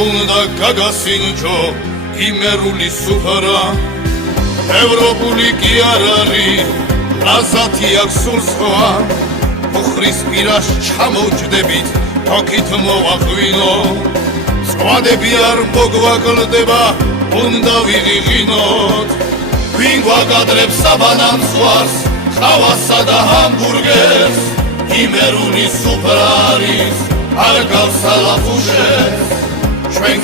უნდა გაგასინჯო იმერული სუფრა ევროპული კი არ არის აზათი აქვს სულ სხვა უხრის პირას ჩამოვჯდებით თოქით მოვაღვინო სხვადები არ მოგვაკლდება უნდა ვიღიღინოთ ვინ გვაკადრებს საბანან ზღვარს ხავასა და ჰამბურგერს იმერული სუფრა არის არ გავსალაფუშებს ჩვენ